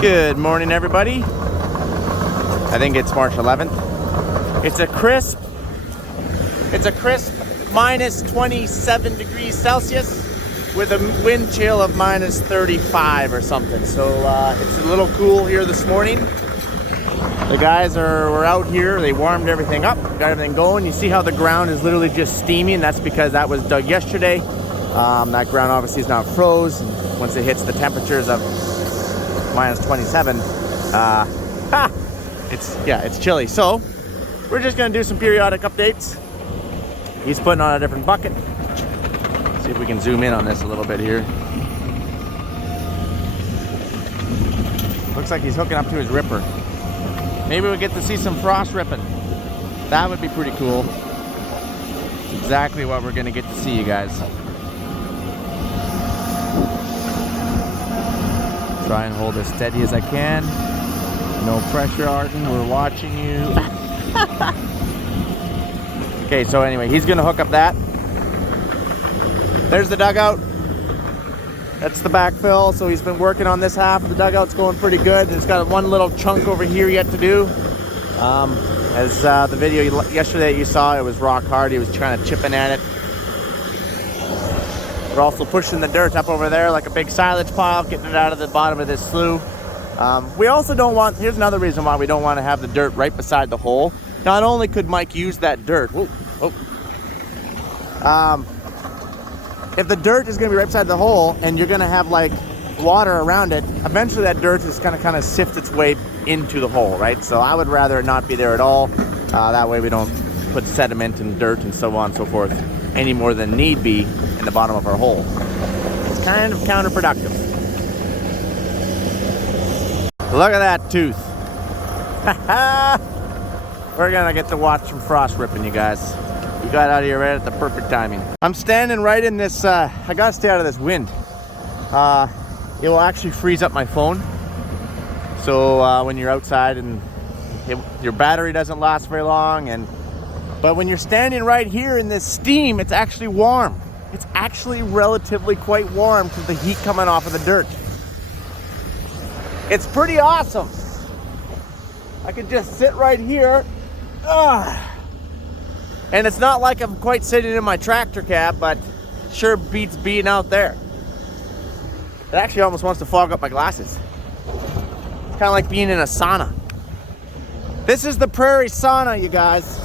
Good morning, everybody. I think it's March 11th. It's a crisp minus 27 degrees Celsius with a wind chill of minus 35 or something. So it's a little cool here this morning. The guys were out here. They warmed everything up, got everything going. You see how the ground is literally just steamy, and that's because that was dug yesterday. That ground obviously is not froze. Once it hits the temperatures of minus 27, it's chilly. So we're just gonna do some periodic updates. He's putting on a different bucket. See if we can zoom in on this a little bit here. Looks like he's hooking up to his ripper. Maybe we get to see some frost ripping. That would be pretty cool. It's exactly what we're gonna get to see, you guys. Try and hold as steady as I can. No pressure, Arden. We're watching you. Okay, so anyway, he's gonna hook up that. There's the dugout. That's the backfill. So he's been working on this half. The dugout's going pretty good. There's got one little chunk over here yet to do. As the video yesterday you saw, it was rock hard. He was trying to chipping at it. We're also pushing the dirt up over there like a big silage pile, getting it out of the bottom of this slough. We also don't want, here's another reason why we don't want to have the dirt right beside the hole. Not only could Mike use that dirt, if the dirt is going to be right beside the hole and you're going to have like water around it, eventually that dirt is going to kind of sift its way into the hole, right? So I would rather it not be there at all. That way we don't put sediment and dirt and so on and so forth any more than need be in the bottom of our hole. It's kind of counterproductive. Look at that tooth. We're gonna get to watch some frost ripping, you guys. You got out of here right at the perfect timing. I'm standing right in this, I gotta stay out of this wind. It will actually freeze up my phone. So when you're outside and your battery doesn't last very long, but when you're standing right here in this steam, it's actually warm. It's actually relatively quite warm because the heat coming off of the dirt. It's pretty awesome. I could just sit right here. And it's not like I'm quite sitting in my tractor cab, but sure beats being out there. It actually almost wants to fog up my glasses. It's kind of like being in a sauna. This is the prairie sauna, you guys.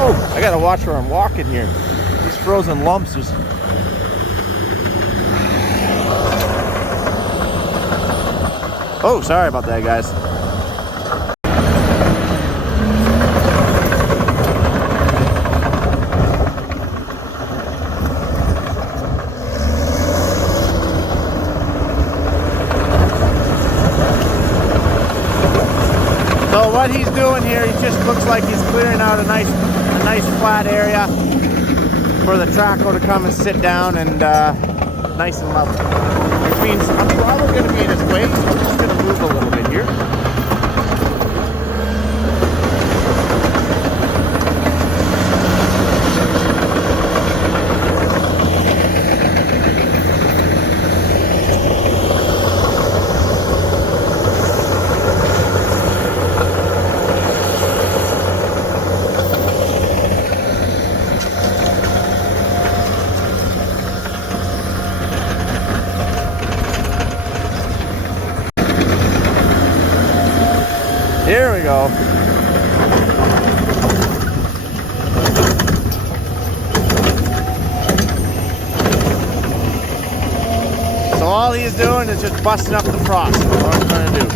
Oh, I gotta watch where I'm walking here. These frozen lumps just... Oh, sorry about that, guys. So what he's doing here, he just looks like he's clearing out a nice flat area for the traco to come and sit down and nice and level. Which means I'm probably going to be in his way, so I'm just going to move a little bit here. Here we go. So all he's doing is just busting up the frost. That's all he's trying to do.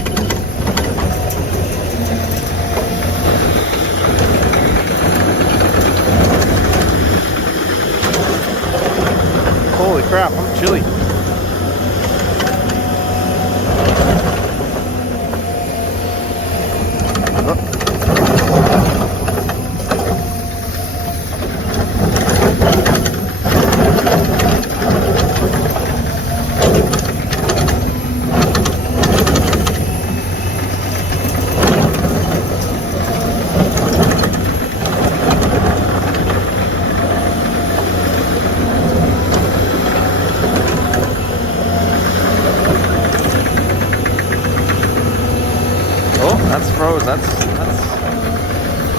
Holy crap, I'm chilly.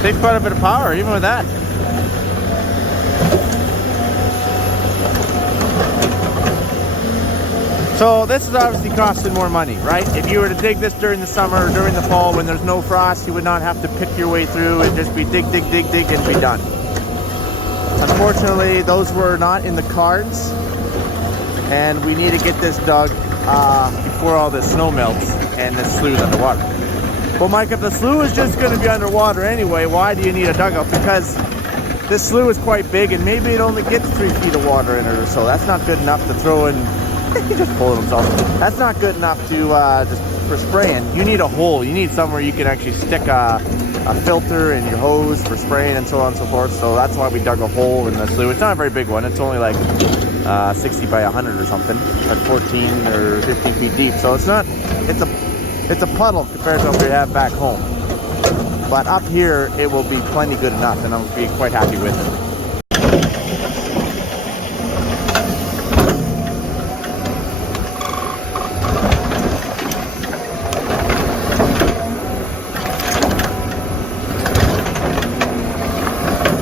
Takes quite a bit of power, even with that. So this is obviously costing more money, right? If you were to dig this during the summer or during the fall when there's no frost, you would not have to pick your way through. It'd just be dig, dig, dig, dig, and be done. Unfortunately, those were not in the cards, and we need to get this dug before all this snow melts and this slough's underwater. Well, Mike, if the slough is just going to be underwater anyway, why do you need a dugout? Because this slough is quite big, and maybe it only gets 3 feet of water in it or so. That's not good enough to throw in. He just pulled himself. That's not good enough to just for spraying. You need a hole. You need somewhere you can actually stick a filter and your hose for spraying and so on and so forth. So that's why we dug a hole in the slough. It's not a very big one. It's only like 60 by 100 or something, at 14 or 15 feet deep. So it's not. It's a puddle compared to what we have back home. But up here, it will be plenty good enough, and I'll be quite happy with it.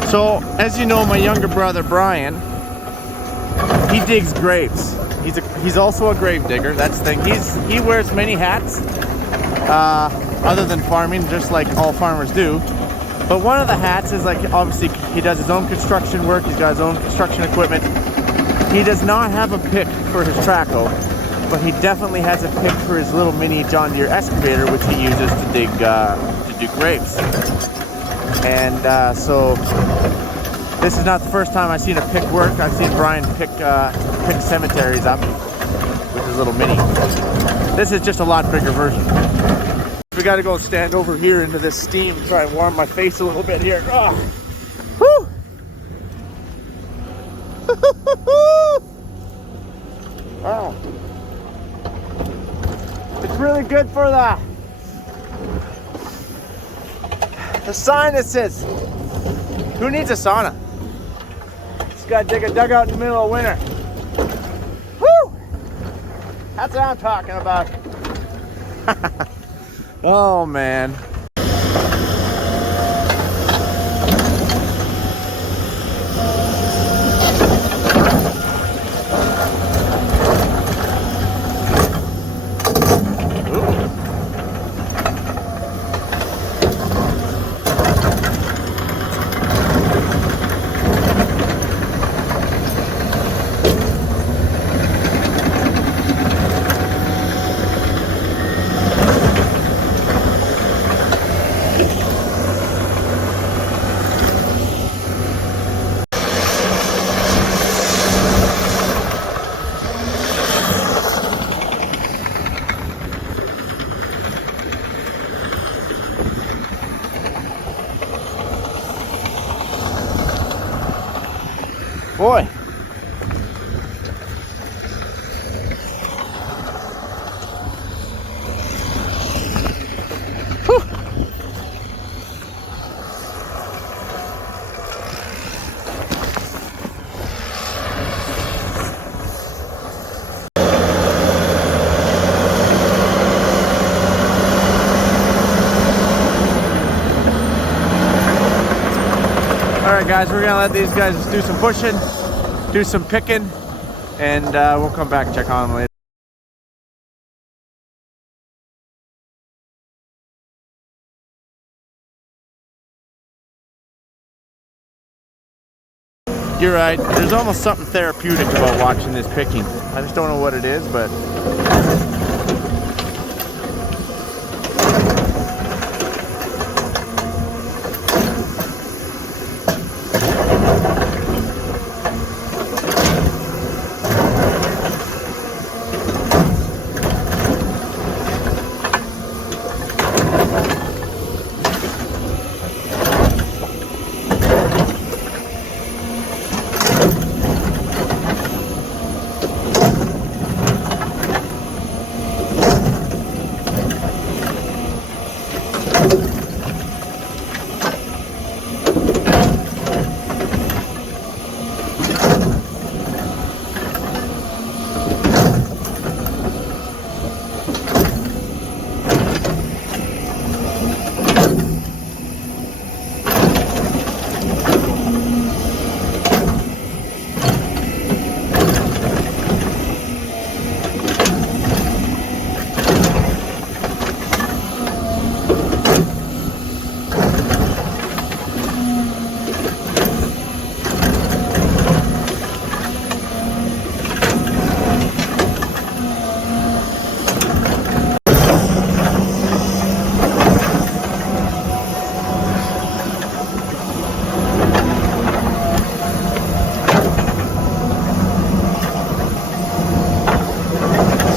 So, as you know, my younger brother Brian, he digs graves. He's also a grave digger. That's the thing. He wears many hats, other than farming, just like all farmers do. But one of the hats is, like, obviously he does his own construction work. He's got his own construction equipment. He does not have a pick for his trackhoe, but he definitely has a pick for his little mini John Deere excavator, which he uses to do graves. And so this is not the first time I've seen a pick work. I've seen Brian pick cemeteries up with his little mini. This is just a lot bigger version. We got to go stand over here into this steam and try and warm my face a little bit here. Oh. Woo! Oh. It's really good for the sinuses. Who needs a sauna? Just gotta dig a dugout in the middle of winter. Woo! That's what I'm talking about. Oh man. Boy. Whew. Alright guys, we're gonna let these guys just do some pushing, do some picking, and we'll come back and check on them later. You're right, there's almost something therapeutic about watching this picking. I just don't know what it is, but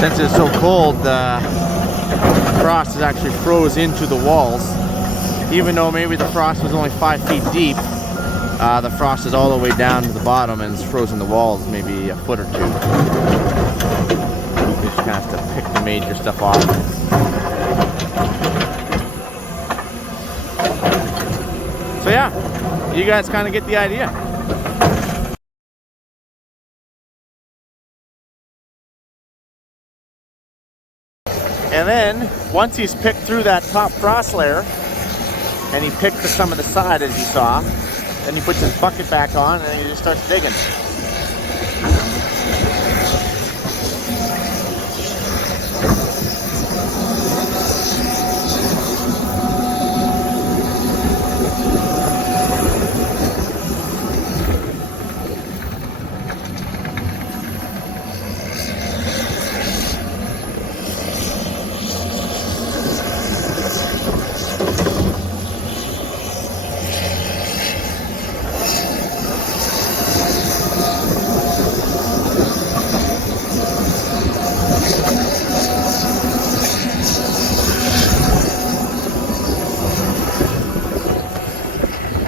Since it's so cold, the frost is actually froze into the walls. Even though maybe the frost was only 5 feet deep, the frost is all the way down to the bottom and it's frozen the walls maybe a foot or two. You just kind of have to pick the major stuff off. So yeah, you guys kind of get the idea. And then, once he's picked through that top frost layer, and he picked some of the side as you saw, then he puts his bucket back on and he just starts digging.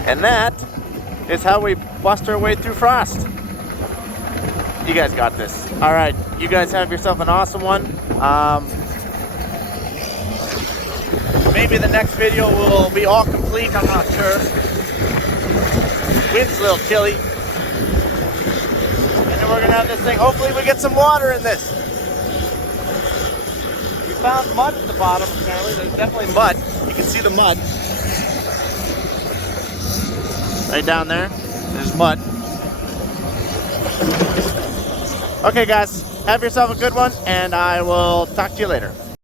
And that is how we bust our way through frost. You guys got this. All right, you guys have yourself an awesome one. Maybe the next video will be all complete, I'm not sure. Wind's a little chilly. And then we're gonna have this thing, hopefully we get some water in this. We found mud at the bottom apparently, there's definitely mud. You can see the mud. Right down there, there's mud. Okay guys, have yourself a good one and I will talk to you later.